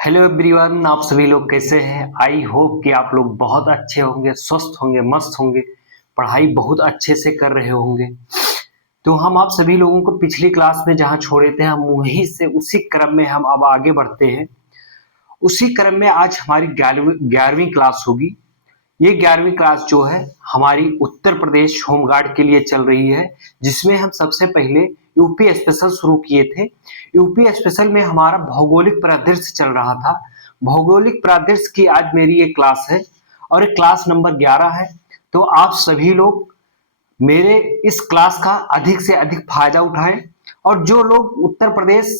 Hello everyone, आप सभी लोग कैसे हैं। आई होप कि आप लोग बहुत अच्छे होंगे, स्वस्थ होंगे, मस्त होंगे, पढ़ाई बहुत अच्छे से कर रहे होंगे। तो हम आप सभी लोगों को पिछली क्लास में जहां छोड़े थे, हम वहीं से उसी क्रम में हम अब आगे बढ़ते हैं। उसी क्रम में आज हमारी 11वीं क्लास होगी। ये 11वीं क्लास जो है हमारी उत्तर प्रदेश होमगार्ड के लिए चल रही है, जिसमें हम सबसे पहले यूपी स्पेशल शुरू किए थे। यूपी स्पेशल में हमारा भौगोलिक परिदृश्य चल रहा था। भौगोलिक परिदृश्य की आज मेरी एक क्लास है और एक क्लास नंबर 11 है। तो आप सभी लोग मेरे इस क्लास का अधिक से अधिक फायदा उठाएं, और जो लोग उत्तर प्रदेश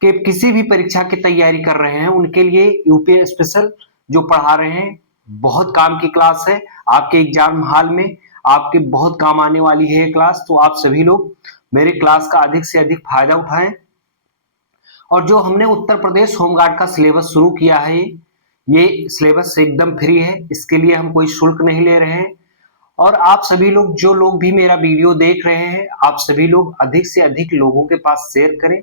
के किसी भी परीक्षा की तैयारी कर रहे हैं उनके लिए यूपी स्पेशल जो पढ़ा रहे हैं बहुत काम की क्लास है। आपके एग्जाम हाल में आपके बहुत काम आने वाली है ये क्लास। तो आप सभी लोग मेरे क्लास का अधिक से अधिक फायदा उठाएं। और जो हमने उत्तर प्रदेश होमगार्ड का सिलेबस शुरू किया है, ये सिलेबस एकदम फ्री है, इसके लिए हम कोई शुल्क नहीं ले रहे हैं। और आप सभी लोग जो लोग भी मेरा वीडियो देख रहे हैं, आप सभी लोग अधिक से अधिक लोगों के पास शेयर करें,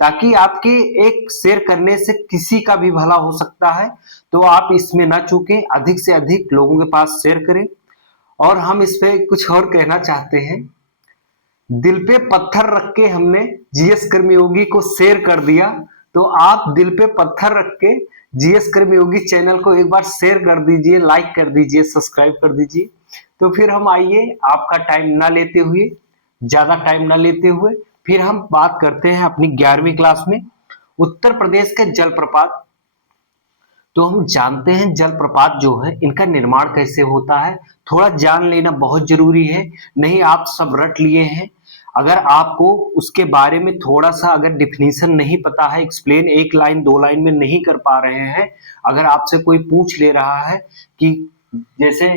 ताकि आपके एक शेयर करने से किसी का भी भला हो सकता है। तो आप इसमें ना चूकें, अधिक से अधिक लोगों के पास शेयर करें। और हम इस पे कुछ और कहना चाहते हैं। दिल पे पत्थर रख के हमने जीएस कर्मयोगी को शेयर कर दिया, तो आप दिल पे पत्थर रख के जीएस कर्मयोगी चैनल को एक बार शेयर कर दीजिए, लाइक कर दीजिए, सब्सक्राइब कर दीजिए। तो फिर हम आइए, आपका टाइम ना लेते हुए, ज्यादा टाइम ना लेते हुए, फिर हम बात करते हैं अपनी 11वीं क्लास में उत्तर प्रदेश के जलप्रपात। तो हम जानते हैं जलप्रपात जो है इनका निर्माण कैसे होता है, थोड़ा जान लेना बहुत जरूरी है। नहीं आप सब रट लिए हैं, अगर आपको उसके बारे में थोड़ा सा अगर डिफिनीशन नहीं पता है, एक्सप्लेन एक लाइन दो लाइन में नहीं कर पा रहे हैं, अगर आपसे कोई पूछ ले रहा है कि जैसे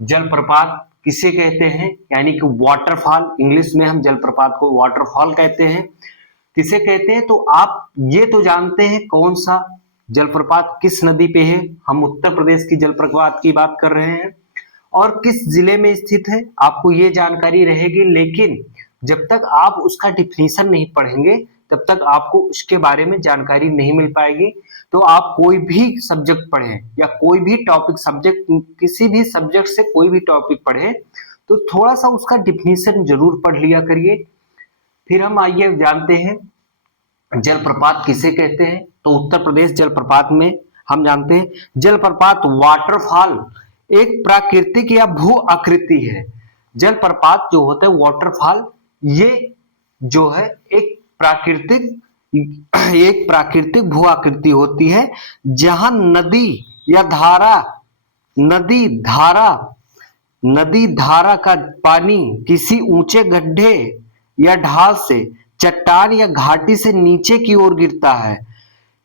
जलप्रपात किसे कहते हैं, यानी कि वाटरफॉल, इंग्लिश में हम जलप्रपात को वाटरफॉल कहते हैं, किसे कहते हैं, तो आप ये तो जानते हैं कौन सा जलप्रपात किस नदी पे है। हम उत्तर प्रदेश की जलप्रपात की बात कर रहे हैं और किस जिले में स्थित है, आपको ये जानकारी रहेगी। लेकिन जब तक आप उसका डिफिनीशन नहीं पढ़ेंगे तब तक आपको उसके बारे में जानकारी नहीं मिल पाएगी। तो आप कोई भी सब्जेक्ट पढ़ें या कोई भी टॉपिक सब्जेक्ट, किसी भी सब्जेक्ट से कोई भी टॉपिक पढ़ें, तो थोड़ा सा उसका डिफिनीशन जरूर पढ़ लिया करिए। फिर हम आइए जानते हैं जलप्रपात किसे कहते हैं। तो उत्तर प्रदेश जलप्रपात में हम जानते हैं जलप्रपात वाटरफॉल एक प्राकृतिक या भू आकृति है। जलप्रपात जो होता है वाटरफॉल, ये जो है एक प्राकृतिक भू आकृति होती है, जहां नदी धारा नदी धारा का पानी किसी ऊंचे गड्ढे या ढाल से, चट्टान या घाटी से नीचे की ओर गिरता है,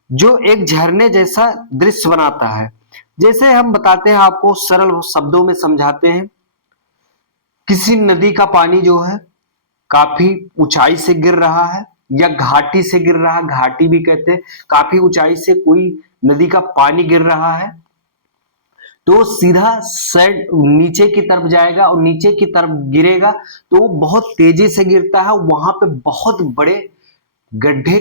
जो एक झरने जैसा दृश्य बनाता है। जैसे हम बताते हैं, आपको सरल शब्दों में समझाते हैं। किसी नदी का पानी जो है काफी ऊंचाई से गिर रहा है या घाटी से गिर रहा है, घाटी भी कहते हैं, काफी ऊंचाई से कोई नदी का पानी गिर रहा है, तो सीधा साइड नीचे की तरफ जाएगा और नीचे की तरफ गिरेगा तो वो बहुत तेजी से गिरता है। वहां पे बहुत बड़े गड्ढे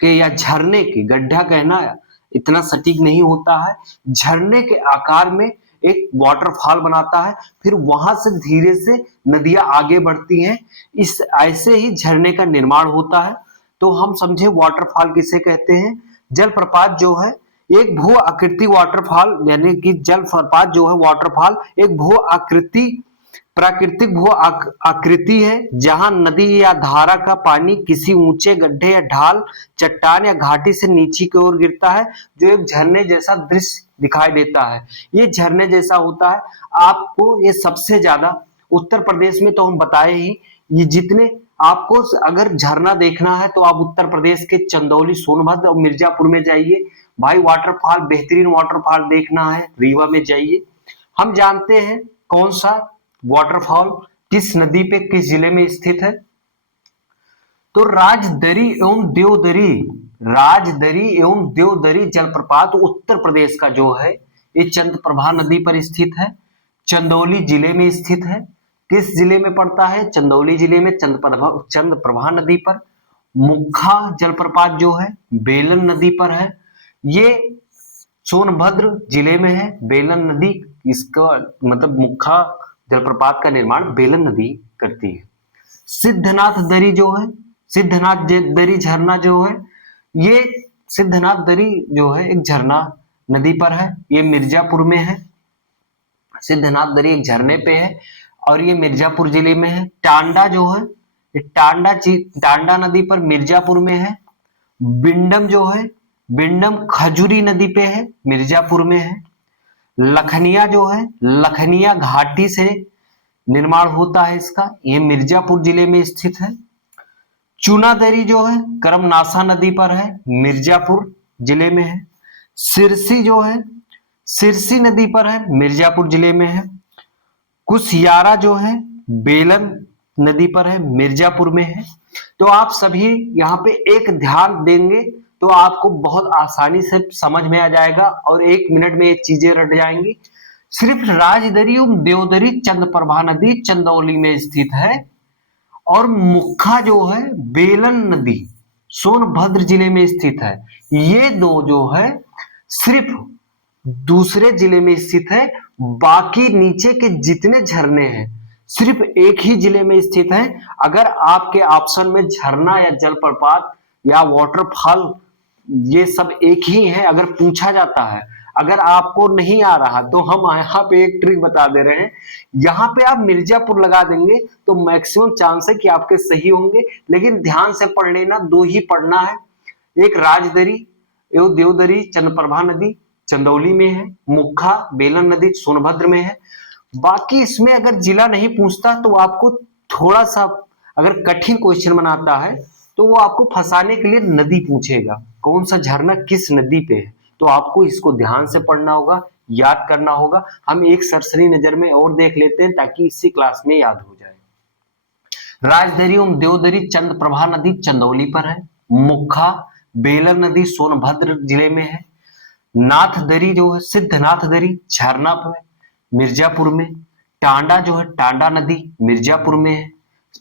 के या झरने के, गड्ढा कहना इतना सटीक नहीं होता है, झरने के आकार में एक वाटरफॉल बनाता है। फिर वहां से धीरे से नदियां आगे बढ़ती हैं, इस ऐसे ही झरने का निर्माण होता है। तो हम समझे वाटरफॉल किसे कहते हैं। जलप्रपात जो है एक भू आकृति वाटरफॉल, यानी कि जलप्रपात जो है वाटरफॉल एक भू आकृति, प्राकृतिक भू आकृति है, जहां नदी या धारा का पानी किसी ऊंचे गड्ढे या ढाल, चट्टान या घाटी से नीचे की ओर गिरता है, जो एक झरने जैसा दृश्य दिखाई देता है। ये झरने जैसा होता है। आपको ये सबसे ज्यादा उत्तर प्रदेश में तो हम बताए ही, ये जितने आपको अगर झरना देखना है तो आप उत्तर प्रदेश के चंदौली, सोनभद्र और मिर्जापुर में जाइए। भाई वाटरफॉल, बेहतरीन वाटरफॉल देखना है, रीवा में जाइए। हम जानते हैं कौन सा वाटरफॉल किस नदी पे किस जिले में स्थित है। तो राजदरी एवं देवदरी जलप्रपात उत्तर प्रदेश का जो है ये चंद्रप्रभा नदी पर स्थित है, चंदौली जिले में स्थित है। किस जिले में पड़ता है? चंदौली जिले में, चंद्रप्रभा नदी पर। मुखा जलप्रपात जो है बेलन नदी पर है। ये सोनभद्र जिले में है। बेलन नदी, इसका मतलब मुख्य जलप्रपात का निर्माण बेलन नदी करती है। सिद्धनाथ दरी जो है, सिद्धनाथ दरी झरना जो है, ये सिद्धनाथ दरी जो है एक झरना नदी पर है। ये मिर्जापुर में है। सिद्धनाथ दरी एक झरने पे है और ये मिर्जापुर जिले में है। टांडा जो है, ये टांडा नदी पर मिर्जापुर में है। बिंडम जो है, बिंडम खजूरी नदी पे है, मिर्जापुर में है। लखनिया जो है, लखनिया घाटी से निर्माण होता है इसका, ये मिर्जापुर जिले में स्थित है। चुनादरी जो है करमनासा नदी पर है, मिर्जापुर जिले में है। सिरसी जो है, सिरसी नदी पर है, मिर्जापुर जिले में है। कुसियारा जो है बेलन नदी पर है, मिर्जापुर में है। तो आप सभी यहाँ पे एक ध्यान देंगे तो आपको बहुत आसानी से समझ में आ जाएगा और 1 मिनट में ये चीजें रट जाएंगी। सिर्फ राजदरी एवं देवदरी चंद्रप्रभा नदी चंदौली में स्थित है और मुख्य जो है बेलन नदी सोनभद्र जिले में स्थित है। ये दो जो है सिर्फ दूसरे जिले में स्थित है, बाकी नीचे के जितने झरने हैं सिर्फ एक ही जिले में स्थित है। अगर आपके ऑप्शन में झरना या जलप्रपात या वाटरफॉल ये सब एक ही है अगर पूछा जाता है, अगर आपको नहीं आ रहा तो हम यहाँ पे एक ट्रिक बता दे रहे हैं। यहाँ पे आप मिर्जापुर लगा देंगे तो मैक्सिमम चांस है कि आपके सही होंगे, लेकिन ध्यान से पढ़ लेना, दो ही पढ़ना है। एक राजदरी एवं देवदरी चंद्रप्रभा नदी चंदौली में है, मुख्य बेलन नदी सोनभद्र में है। बाकी इसमें अगर जिला नहीं पूछता तो आपको थोड़ा सा अगर कठिन क्वेश्चन बनाता है तो वो आपको फंसाने के लिए नदी पूछेगा, कौन सा झरना किस नदी पे है। तो आपको इसको ध्यान से पढ़ना होगा, याद करना होगा। हम एक सरसरी नजर में और देख लेते हैं ताकि इसी क्लास में याद हो जाए। राजदरी एवं देवदरी चंद्रप्रभा नदी चंदौली पर है। मुख्य बेलन नदी सोनभद्र जिले में है। नाथ दरी जो है सिद्धनाथ दरी झरना पर मिर्जापुर में। टांडा जो है टांडा नदी मिर्जापुर में है।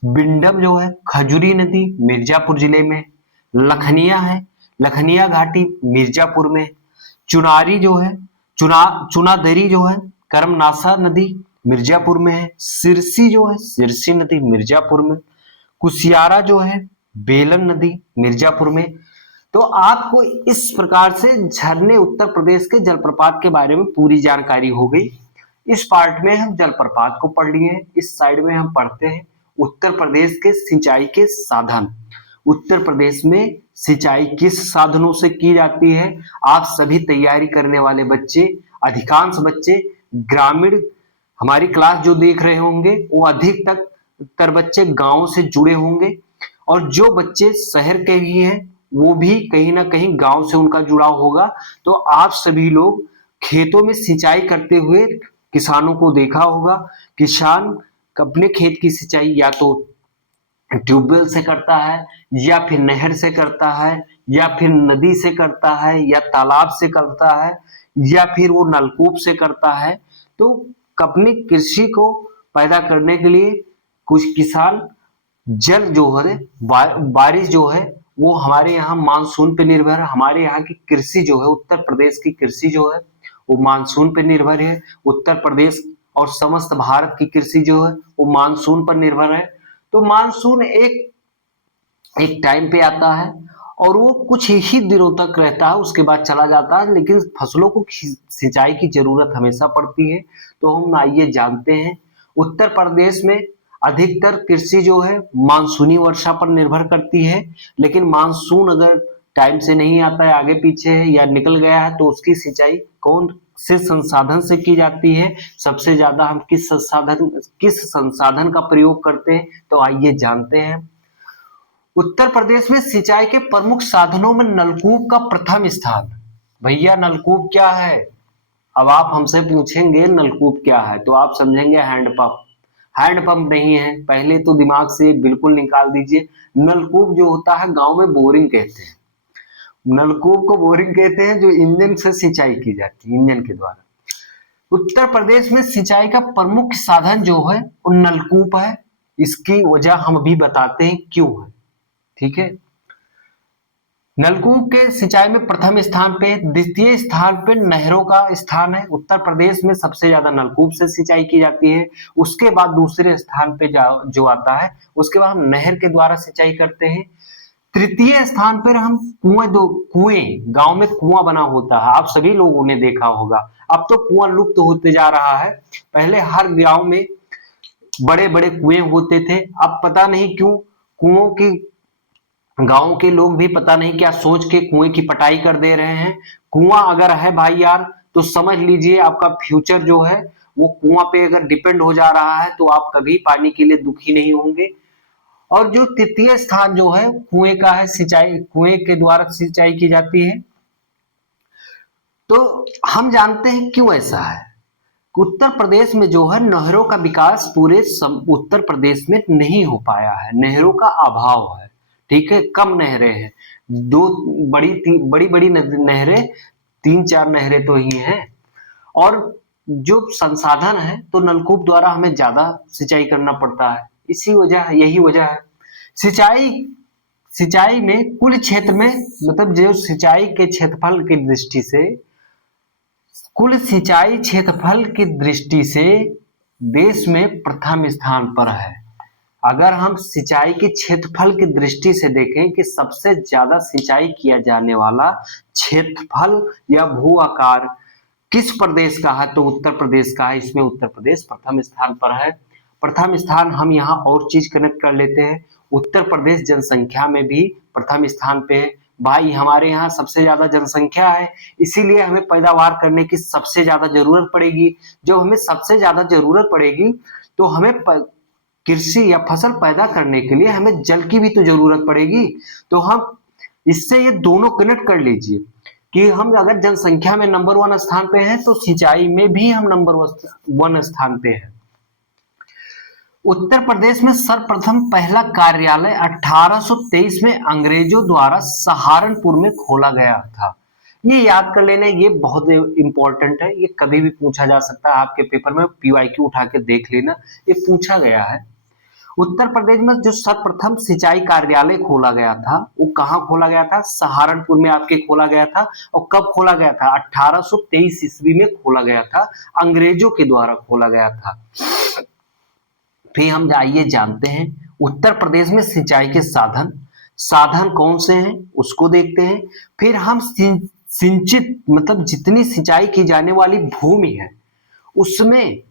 बिंडम जो है खजूरी नदी मिर्जापुर जिले में। लखनिया है लखनिया घाटी मिर्जापुर में। चुनारी जो है चुनादरी जो है करमनासा नदी मिर्जापुर में है। सिरसी जो है सिरसी नदी मिर्जापुर में। कुसियारा जो है बेलन नदी मिर्जापुर में। तो आपको इस प्रकार से झरने उत्तर प्रदेश के जलप्रपात के बारे में पूरी जानकारी हो गई। इस पार्ट में हम जलप्रपात को पढ़ लिए, इस साइड में हम पढ़ते हैं उत्तर प्रदेश के सिंचाई के साधन। उत्तर प्रदेश में सिंचाई किस साधनों से की जाती है। आप सभी तैयारी करने वाले बच्चे, अधिकांश बच्चे ग्रामीण हमारी क्लास जो देख रहे होंगे वो अधिकतर बच्चे गांव से जुड़े होंगे, और जो बच्चे शहर के ही हैं वो भी कहीं ना कहीं गांव से उनका जुड़ाव होगा। तो आप सभी लोग खेतों में सिंचाई करते हुए किसानों को देखा होगा। किसान अपने खेत की सिंचाई या तो ट्यूबवेल से करता है, या फिर नहर से करता है, या फिर नदी से करता है, या तालाब से करता है, या फिर वो नलकूप से करता है। तो अपनी कृषि को पैदा करने के लिए कुछ किसान जल जो है बारिश जो है वो हमारे यहाँ मानसून पे निर्भर है। हमारे यहाँ की कृषि जो है उत्तर प्रदेश की कृषि जो है वो मानसून पे निर्भर है। उत्तर प्रदेश और समस्त भारत की कृषि जो है वो मानसून पर निर्भर है। तो मानसून एक टाइम पे आता है और वो कुछ ही दिनों तक रहता है, उसके बाद चला जाता है, लेकिन फसलों को सिंचाई की जरूरत हमेशा पड़ती है। तो हम आइए जानते हैं उत्तर प्रदेश में अधिकतर कृषि जो है मानसूनी वर्षा पर निर्भर करती है, लेकिन मानसून अगर टाइम से नहीं आता है, आगे पीछे है या निकल गया है, तो उसकी सिंचाई कौन से संसाधन से की जाती है, सबसे ज्यादा हम किस संसाधन का प्रयोग करते हैं। तो आइए जानते हैं। उत्तर प्रदेश में सिंचाई के प्रमुख साधनों में नलकूप का प्रथम स्थान। भैया नलकूप क्या है? अब आप हमसे पूछेंगे नलकूप क्या है तो आप समझेंगे हैंडपंप। हैंडपंप नहीं है, पहले तो दिमाग से बिल्कुल निकाल दीजिए। नलकूप जो होता है गांव में बोरिंग कहते हैं। नलकूप को बोरिंग कहते हैं जो इंजन से सिंचाई की जाती है, इंजन के द्वारा। उत्तर प्रदेश में सिंचाई का प्रमुख साधन जो है वो नलकूप है। इसकी वजह हम भी बताते हैं क्यों है, ठीक है। नलकूप के सिंचाई में प्रथम स्थान पे, द्वितीय स्थान पे नहरों का स्थान है। उत्तर प्रदेश में सबसे ज्यादा नलकूप से सिंचाई की जाती है। उसके बाद दूसरे स्थान पे जो आता है, उसके बाद हम नहर के द्वारा सिंचाई करते हैं। तृतीय स्थान पर हम कुएं, गांव में कुआं बना होता है, आप सभी लोगों ने देखा होगा। अब तो कुआं लुप्त होते जा रहा है। पहले हर गांव में बड़े बड़े कुएं होते थे। अब पता नहीं क्यों कुओं की, गांव के लोग भी पता नहीं क्या सोच के कुएं की पटाई कर दे रहे हैं। कुआं अगर है भाई यार, तो समझ लीजिए आपका फ्यूचर जो है वो कुआं पे अगर डिपेंड हो जा रहा है, तो आप कभी पानी के लिए दुखी नहीं होंगे। और जो तृतीय स्थान जो है कुएं का है, सिंचाई कुएं के द्वारा सिंचाई की जाती है। तो हम जानते हैं क्यों ऐसा है। उत्तर प्रदेश में जो है नहरों का विकास पूरे उत्तर प्रदेश में नहीं हो पाया है, नहरों का अभाव है। ठीक है, कम नहरें हैं। दो बड़ी बड़ी नहरें, 3-4 नहरें तो ही हैं। और जो संसाधन है तो नलकूप द्वारा हमें ज्यादा सिंचाई करना पड़ता है। यही वजह है। सिंचाई सिंचाई में कुल क्षेत्र में, मतलब जो सिंचाई के क्षेत्रफल की दृष्टि से, कुल सिंचाई क्षेत्रफल की दृष्टि से देश में प्रथम स्थान पर है। अगर हम सिंचाई के क्षेत्रफल की दृष्टि से देखें कि सबसे ज्यादा सिंचाई किया जाने वाला क्षेत्रफल या भू आकार किस प्रदेश का है, तो उत्तर प्रदेश का है। इसमें उत्तर प्रदेश प्रथम स्थान पर है। प्रथम स्थान हम यहाँ और चीज कनेक्ट कर लेते हैं। उत्तर प्रदेश जनसंख्या में भी प्रथम स्थान पे है। भाई हमारे यहाँ सबसे ज्यादा जनसंख्या है, इसीलिए हमें पैदावार करने की सबसे ज्यादा जरूरत पड़ेगी। जब हमें सबसे ज्यादा जरूरत पड़ेगी तो हमें कृषि या फसल पैदा करने के लिए हमें जल की भी तो जरूरत पड़ेगी। तो हम इससे ये दोनों कनेक्ट कर लीजिए कि हम अगर जनसंख्या में नंबर 1 स्थान पे हैं, तो सिंचाई में भी हम नंबर 1 स्थान पे हैं। उत्तर प्रदेश में सर्वप्रथम पहला कार्यालय 1823 में अंग्रेजों द्वारा सहारनपुर में खोला गया था। ये याद कर लेना, ये बहुत इंपॉर्टेंट है। ये कभी भी पूछा जा सकता है आपके पेपर में, पीवाईक्यू उठा के देख लेना, ये पूछा गया है। उत्तर प्रदेश में जो सर्वप्रथम सिंचाई कार्यालय खोला गया था, वो कहाँ खोला गया था? सहारनपुर में आपके खोला गया था। और कब खोला गया था? 1823 ईस्वी में खोला गया था, अंग्रेजों के द्वारा खोला गया था। फिर हम आइए जानते हैं उत्तर प्रदेश में सिंचाई के साधन कौन से हैं, उसको देखते हैं। फिर हम सिंचित, मतलब जितनी सिंचाई की जाने वाली भूमि है उसमें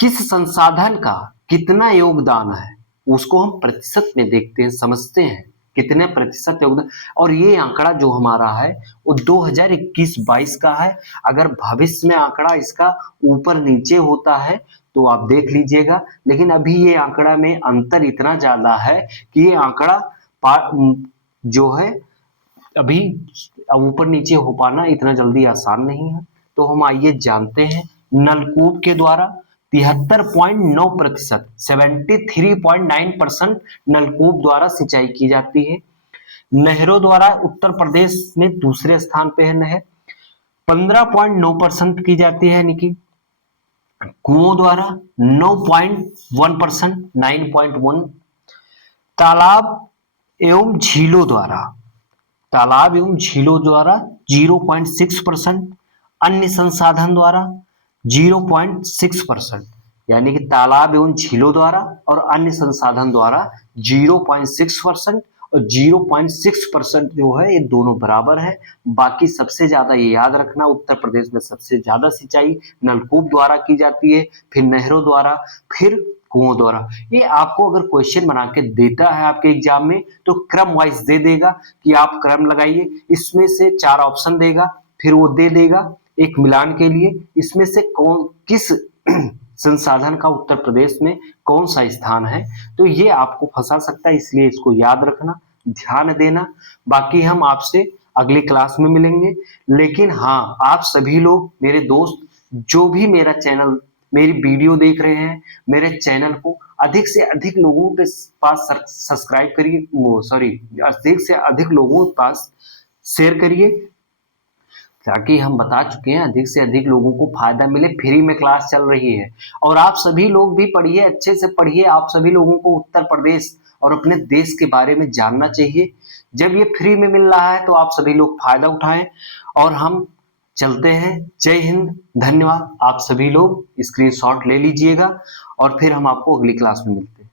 किस संसाधन का कितना योगदान है, उसको हम प्रतिशत में देखते हैं, समझते हैं कितने प्रतिशत योगदान। और ये आंकड़ा जो हमारा है वो 2021-22 का है। अगर भविष्य में आंकड़ा इसका ऊपर नीचे होता है तो आप देख लीजिएगा, लेकिन अभी ये आंकड़ा में अंतर इतना ज्यादा है कि ये आंकड़ा जो है अभी ऊपर नीचे हो पाना इतना जल्दी आसान नहीं है। तो हम आइए जानते हैं नलकूप के द्वारा 73.9%, 73.9% नलकूप द्वारा सिंचाई की जाती है। नहरों द्वारा उत्तर प्रदेश में दूसरे स्थान पे है नहर, 15.9% की जाती है, यानी कि कुओं द्वारा 9.1%, 9.1। तालाब एवं झीलों द्वारा 0.6%, अन्य संसाधन द्वारा 0.6%, यानी कि तालाब एवं झीलों द्वारा और अन्य संसाधन द्वारा 0.6% और 0.6% जो है ये दोनों बराबर है। बाकी सबसे ज्यादा ये याद रखना, उत्तर प्रदेश में सबसे ज्यादा सिंचाई नलकूप द्वारा की जाती है, फिर नहरों द्वारा, फिर कुओं द्वारा। ये आपको अगर क्वेश्चन बना के देता है आपके एग्जाम में तो क्रम वाइज दे देगा कि आप क्रम लगाइए। इसमें से 4 ऑप्शन देगा, फिर वो दे देगा एक मिलान के लिए, इसमें से किस संसाधन का उत्तर प्रदेश में कौन सा स्थान है। तो ये आपको फंसा सकता है, इसलिए इसको याद रखना, ध्यान देना। बाकी हम आपसे अगली क्लास में मिलेंगे। लेकिन हाँ, आप सभी लोग मेरे दोस्त जो भी मेरी वीडियो देख रहे हैं, मेरे चैनल को अधिक से अधिक लोगों के पास सब्सक्राइब करिए, अधिक से अधिक लोगों के पास शेयर करिए, ताकि हम बता चुके हैं अधिक से अधिक लोगों को फायदा मिले। फ्री में क्लास चल रही है और आप सभी लोग भी पढ़िए, अच्छे से पढ़िए। आप सभी लोगों को उत्तर प्रदेश और अपने देश के बारे में जानना चाहिए। जब ये फ्री में मिल रहा है तो आप सभी लोग फायदा उठाएं और हम चलते हैं। जय हिंद, धन्यवाद। आप सभी लोग स्क्रीनशॉट ले लीजिएगा और फिर हम आपको अगली क्लास में मिलते हैं।